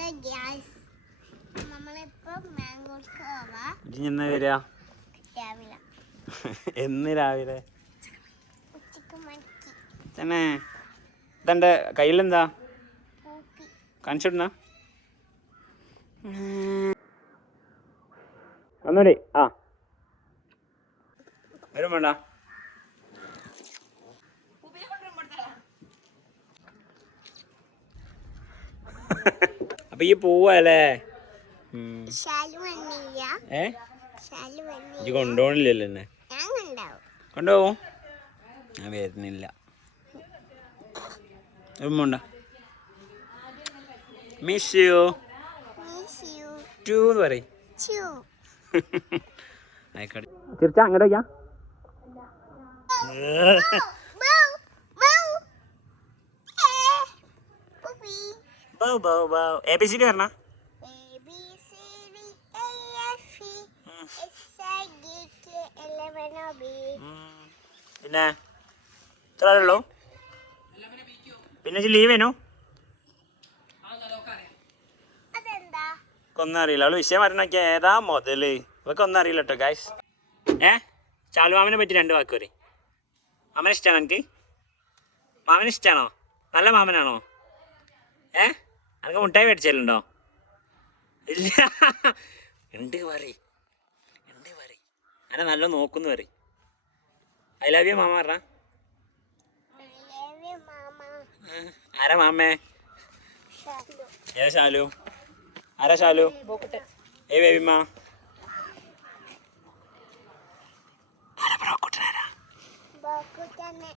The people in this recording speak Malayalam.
Hello gas. നമ്മളിപ്പോ മാംഗോൾക്ക് പോവാ. ഇജ്ജ് എന്നാ വരിക? രാവിലെ. എന്ന് രാവിലെ. ഉച്ചയ്ക്ക് മണിക്ക് തന്നെ ഇതെന്റെ കയ്യിലെന്താ? പൂപ്പി കാണിച്ചിടുന്ന? ഒന്നുകൂടി ആ. വരും വേണ്ട. അപ്പൊ ഈ പോവല്ലേ? ശാലു വന്നില്ല ഏ? ശാലു വന്നില്ല ഇജ്ജ് കൊണ്ടുപോകണില്ലല്ലോ എന്നെ കൊണ്ടുപോകും ഞാൻ വരുന്നില്ല. ഉമ്മണ്ട miss you miss you too എന്ന് പറയും. ആയിക്കോട്ടെ. തിരിച്ചാ അങ്ങോട്ട് വയ്ക്കാം bow bow a puppy bow bow bow A B C D പറഞ്ഞ പിന്നെ ഇത്ര ഉള്ളൂ? പിന്നെ ലീവ് അതെന്താ ഒന്നും അറിയില്ല. അവൾ വിഷയം പറഞ്ഞൊക്കെ ഏതാ മുതൽ? ഇവക്ക് ഒന്നും അറിയില്ല കേട്ടോ ഗായ്സ് ഏ? ചാലുമാമനെ പറ്റി രണ്ട് വാക്ക് പറയും. മാമനെ ഇഷ്ടമാണോ എനിക്ക് മാമനെ ഇഷ്ടമാണോ നല്ല മാമനാണോ? ഏ? എനിക്ക് മുട്ടായി മേടിച്ചാലുണ്ടോ? ഇല്ല. ഉണ്ട് പറ ഉണ്ട് പറ അന നല്ല നോക്കുന്നു പറ ഐ ലവ് യു മാമ പറഞ്ഞ. ആരാ മാമേ? ഏതാ ശാലു. ആരാ ശാലു? ഏ ബേബിമ്മ.